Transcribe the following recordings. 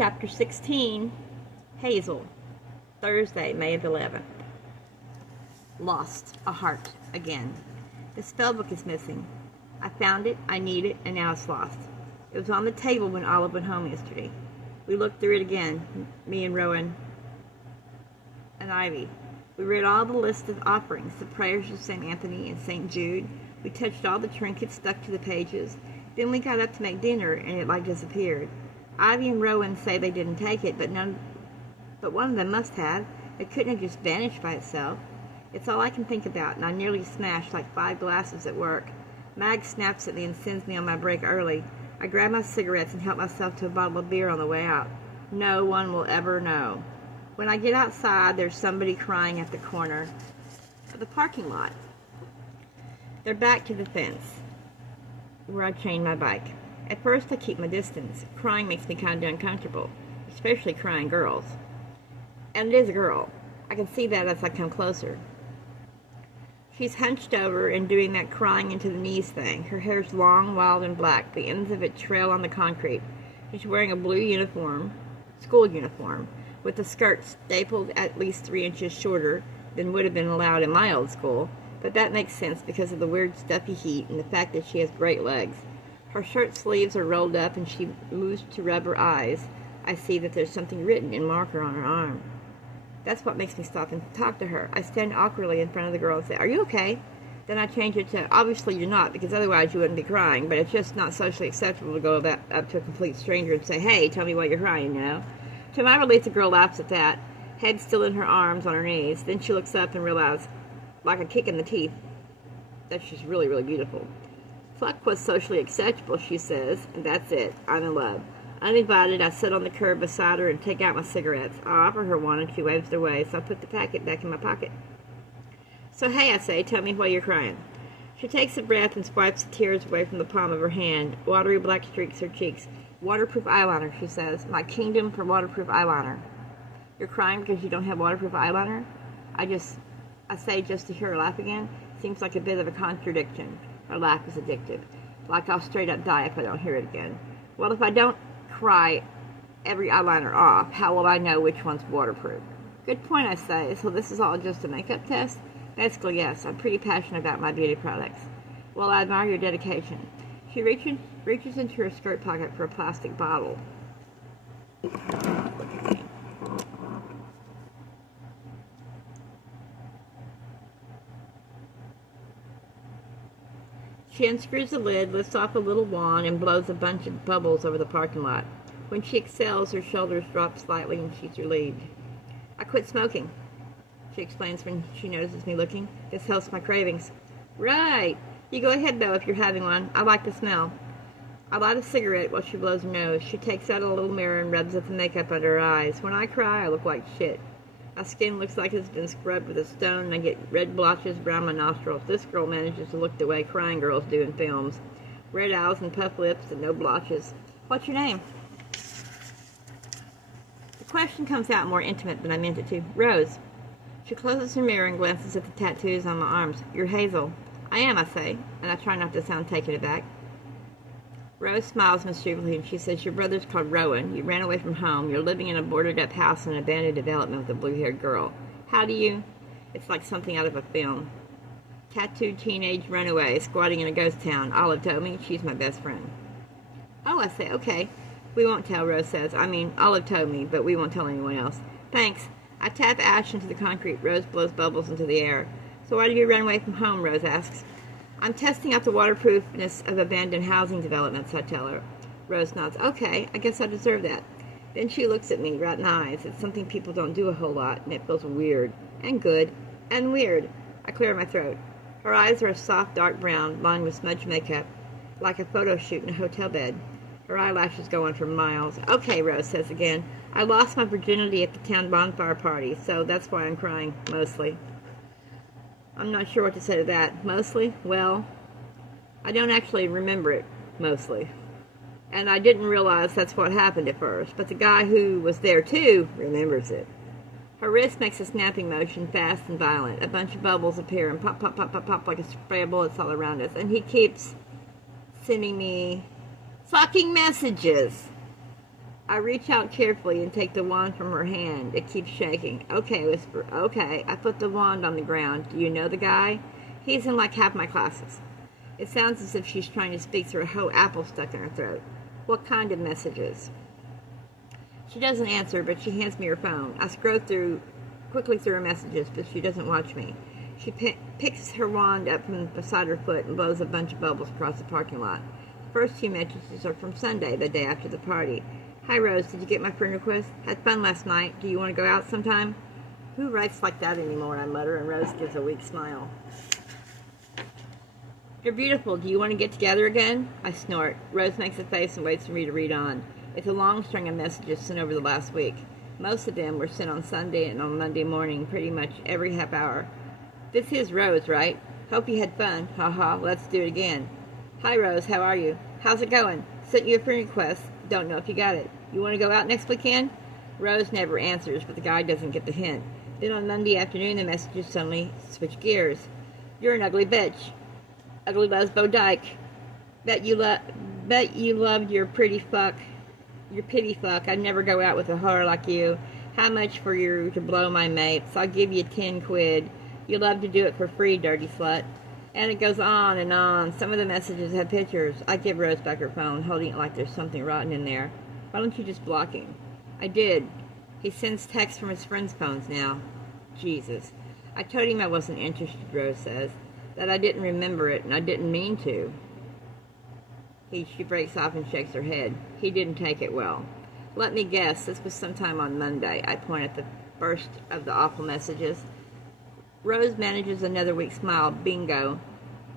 Chapter 16, Hazel, Thursday, May 11th. Lost a heart again. The spellbook is missing. I found it, I need it, and now it's lost. It was on the table when Olive went home yesterday. We looked through it again, me and Rowan and Ivy. We read all the list of offerings, the prayers of St. Anthony and St. Jude. We touched all the trinkets stuck to the pages. Then we got up to make dinner, and it disappeared. Ivy and Rowan say they didn't take it, but one of them must have. It couldn't have just vanished by itself. It's all I can think about, and I nearly smashed like 5 glasses at work. Mag snaps at me and sends me on my break early. I grab my cigarettes and help myself to a bottle of beer on the way out. No one will ever know. When I get outside, there's somebody crying at the corner of the parking lot. They're back to the fence where I chained my bike. At first, I keep my distance. Crying makes me kind of uncomfortable, especially crying girls. And it is a girl. I can see that as I come closer. She's hunched over and doing that crying into the knees thing. Her hair's long, wild, and black. The ends of it trail on the concrete. She's wearing a blue uniform, school uniform, with the skirt stapled at least 3 inches shorter than would have been allowed in my old school. But that makes sense because of the weird stuffy heat and the fact that she has great legs. Her shirt sleeves are rolled up and she moves to rub her eyes. I see that there's something written in marker on her arm. That's what makes me stop and talk to her. I stand awkwardly in front of the girl and say, "Are you okay?" Then I change it to, "Obviously you're not, because otherwise you wouldn't be crying, but it's just not socially acceptable to go up to a complete stranger and say, 'Hey, tell me why you're crying,' you know?" To my relief, the girl laughs at that, head still in her arms on her knees. Then she looks up and realizes, like a kick in the teeth, that she's really, really beautiful. "Fuck what's socially acceptable," she says, and that's it. I'm in love. Uninvited, I sit on the curb beside her and take out my cigarettes. I offer her one and she waves it away, so I put the packet back in my pocket. "So hey," I say, "tell me why you're crying." She takes a breath and swipes the tears away from the palm of her hand. Watery black streaks her cheeks. "Waterproof eyeliner," she says. "My kingdom for waterproof eyeliner." "You're crying because you don't have waterproof eyeliner?" I say just to hear her laugh again. Seems like a bit of a contradiction. Her laugh is addictive. Like I'll straight up die if I don't hear it again. "Well, if I don't cry every eyeliner off, how will I know which one's waterproof?" "Good point," I say. "So this is all just a makeup test?" "Basically, yes. I'm pretty passionate about my beauty products." "Well, I admire your dedication." She reaches into her skirt pocket for a plastic bottle. She unscrews the lid, lifts off a little wand, and blows a bunch of bubbles over the parking lot. When she exhales, her shoulders drop slightly and she's relieved. "I quit smoking," she explains when she notices me looking. "This helps my cravings." "Right. You go ahead, though, if you're having one. I like the smell." I light a cigarette while she blows her nose. She takes out a little mirror and rubs at the makeup under her eyes. When I cry, I look like shit. My skin looks like it's been scrubbed with a stone, and I get red blotches around my nostrils. This girl manages to look the way crying girls do in films. Red eyes and puffed lips and no blotches. "What's your name?" The question comes out more intimate than I meant it to. "Rose." She closes her mirror and glances at the tattoos on my arms. "You're Hazel." "I am," I say, and I try not to sound taken aback. Rose smiles mischievously and she says, "Your brother's called Rowan. You ran away from home. You're living in a boarded-up house in an abandoned development with a blue-haired girl. How do you—" It's like something out of a film. "Tattooed teenage runaway, squatting in a ghost town. Olive told me. She's my best friend." "Oh," I say, "okay. We won't tell," Rose says. "Olive told me, but we won't tell anyone else." "Thanks." I tap ash into the concrete. Rose blows bubbles into the air. "So why did you run away from home?" Rose asks. "I'm testing out the waterproofness of abandoned housing developments," I tell her. Rose nods. "Okay, I guess I deserve that." Then she looks at me, rotten eyes. It's something people don't do a whole lot, and it feels weird. And good. And weird. I clear my throat. Her eyes are a soft dark brown, lined with smudged makeup, like a photo shoot in a hotel bed. Her eyelashes go on for miles. "Okay," Rose says again. "I lost my virginity at the town bonfire party, so that's why I'm crying, mostly." I'm not sure what to say to that. Mostly? Well, I don't actually remember it, mostly. And I didn't realize that's what happened at first, but the guy who was there too remembers it. Her wrist makes a snapping motion, fast and violent. A bunch of bubbles appear and pop, pop, pop, pop, pop like a spray of bullets all around us. And he keeps sending me fucking messages. I reach out carefully and take the wand from her hand. It keeps shaking. Okay, whisper. Okay. I put the wand on the ground. Do you know the guy? He's in like half my classes. It sounds as if she's trying to speak through a whole apple stuck in her throat. What kind of messages? She doesn't answer, but she hands me her phone. I scroll quickly through her messages, but she doesn't watch me. She picks her wand up from beside her foot and blows a bunch of bubbles across the parking lot. The first two messages are from Sunday, the day after the party. Hi, Rose. Did you get my friend request? Had fun last night. Do you want to go out sometime? Who writes like that anymore? I mutter, and Rose gives a weak smile. You're beautiful. Do you want to get together again? I snort. Rose makes a face and waits for me to read on. It's a long string of messages sent over the last week. Most of them were sent on Sunday and on Monday morning, pretty much every half hour. This is Rose, right? Hope you had fun. Ha ha. Let's do it again. Hi, Rose. How are you? How's it going? Sent you a friend request. Don't know if you got it. You want to go out next weekend? Rose never answers, but the guy doesn't get the hint. Then on Monday afternoon, the messages suddenly switch gears. You're an ugly bitch. Ugly lesbo dyke. Bet you loved your pity fuck. I'd never go out with a whore like you. How much for you to blow my mates? I'll give you 10 quid. You love to do it for free, dirty slut. And it goes on and on. Some of the messages have pictures. I give Rose back her phone, holding it like there's something rotten in there. Why don't you just block him? I did. He sends texts from his friends' phones now. Jesus. I told him I wasn't interested, Rose says. That I didn't remember it, and I didn't mean to. She breaks off and shakes her head. He didn't take it well. Let me guess, this was sometime on Monday. I point at the first of the awful messages. Rose manages another weak smile. Bingo.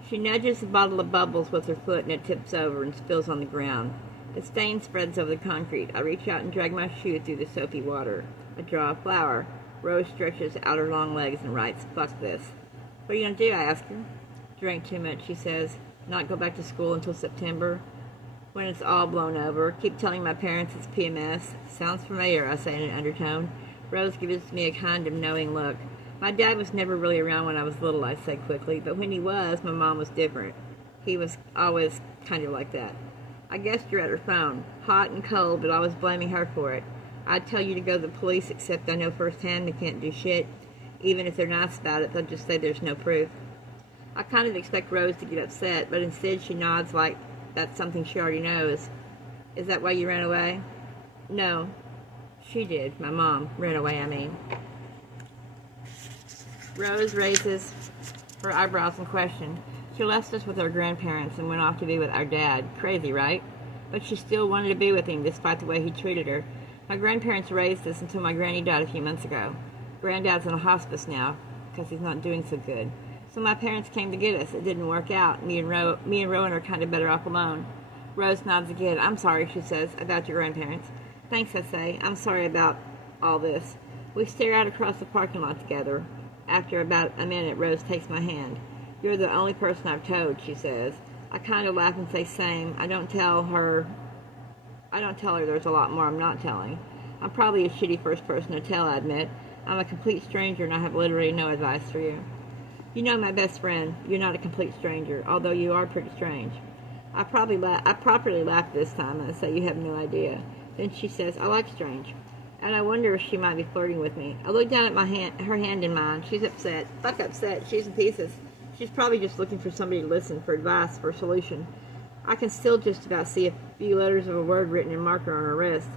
She nudges the bottle of bubbles with her foot, and it tips over and spills on the ground. The stain spreads over the concrete. I reach out and drag my shoe through the soapy water. I draw a flower. Rose stretches out her long legs and writes, "Fuck this." What are you going to do? I ask her. Drink too much, she says. Not go back to school until September. When it's all blown over. Keep telling my parents it's PMS. Sounds familiar, I say in an undertone. Rose gives me a kind of knowing look. My dad was never really around when I was little, I say quickly, but when he was, my mom was different. He was always kind of like that. I guessed you're at her phone. Hot and cold, but always blaming her for it. I'd tell you to go to the police, except I know firsthand they can't do shit. Even if they're nice about it, they'll just say there's no proof. I kind of expect Rose to get upset, but instead she nods like that's something she already knows. Is that why you ran away? No. She did. My mom ran away, I mean. Rose raises her eyebrows in question. She left us with our grandparents and went off to be with our dad. Crazy, right? But she still wanted to be with him despite the way he treated her. My grandparents raised us until my granny died a few months ago. Granddad's in a hospice now because he's not doing so good. So my parents came to get us. It didn't work out. Me and Rowan are kind of better off alone. Rose nods again. I'm sorry, she says, about your grandparents. Thanks, I say. I'm sorry about all this. We stare out across the parking lot together. After about a minute, Rose takes my hand. You're the only person I've told, she says. I kind of laugh and say same. I don't tell her there's a lot more I'm not telling. I'm probably a shitty first person to tell, I admit. I'm a complete stranger and I have literally no advice for you. You know my best friend. You're not a complete stranger, although you are pretty strange. I properly laugh this time and I say you have no idea. Then she says, I like strange. And I wonder if she might be flirting with me. I look down at her hand in mine. She's upset. Fuck upset. She's in pieces. She's probably just looking for somebody to listen, for advice, for a solution. I can still just about see a few letters of a word written in marker on her wrist,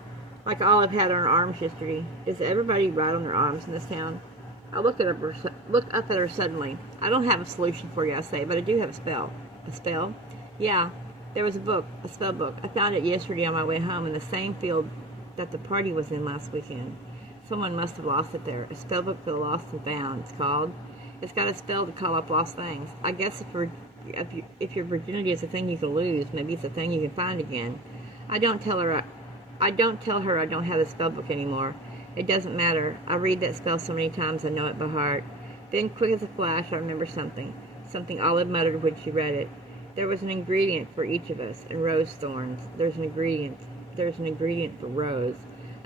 like Olive had on her arms yesterday. Is everybody right on their arms in this town? I look up at her suddenly. I don't have a solution for you, I say, but I do have a spell. A spell? Yeah. There was a book, a spell book. I found it yesterday on my way home in the same field that the party was in last weekend. Someone must have lost it there. A spellbook for the lost and found, it's called. It's got a spell to call up lost things. I guess if your virginity is a thing you can lose, maybe it's a thing you can find again. I don't tell her I don't have the spellbook anymore. It doesn't matter. I read that spell so many times I know it by heart. Then, quick as a flash, I remember something. Something Olive muttered when she read it. There was an ingredient for each of us, and rose thorns. There's an ingredient for Rose.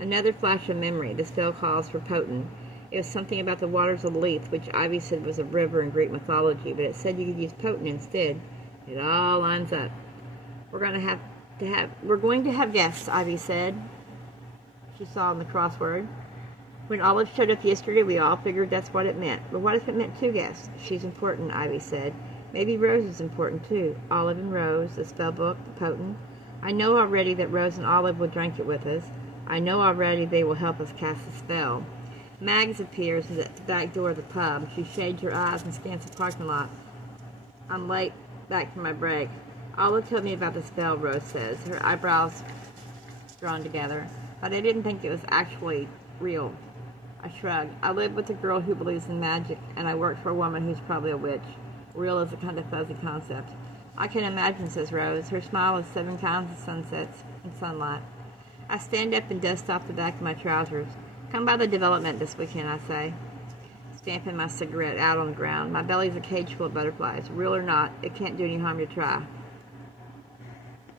Another flash of memory. The spell calls for potent. It was something about the waters of Lethe, which Ivy said was a river in Greek mythology, but it said you could use potent instead. It all lines up. We're going to have guests, Ivy said. she saw in the crossword. When Olive showed up yesterday, we all figured that's what it meant. But what if it meant two guests? She's important, Ivy said. Maybe Rose is important, too. Olive and Rose, the spellbook, the potent. I know already that Rose and Olive will drink it with us. I know already they will help us cast the spell. Mags appears at the back door of the pub. She shades her eyes and scans the parking lot. I'm late back from my break. Olive told me about the spell, Rose says, her eyebrows drawn together. But I didn't think it was actually real. I shrugged. I live with a girl who believes in magic, and I work for a woman who's probably a witch. Real is a kind of fuzzy concept. I can imagine, says Rose. Her smile is 7 kinds of sunsets and sunlight. I stand up and dust off the back of my trousers. Come by the development this weekend, I say, stamping my cigarette out on the ground. My belly's a cage full of butterflies. Real or not, it can't do any harm to try.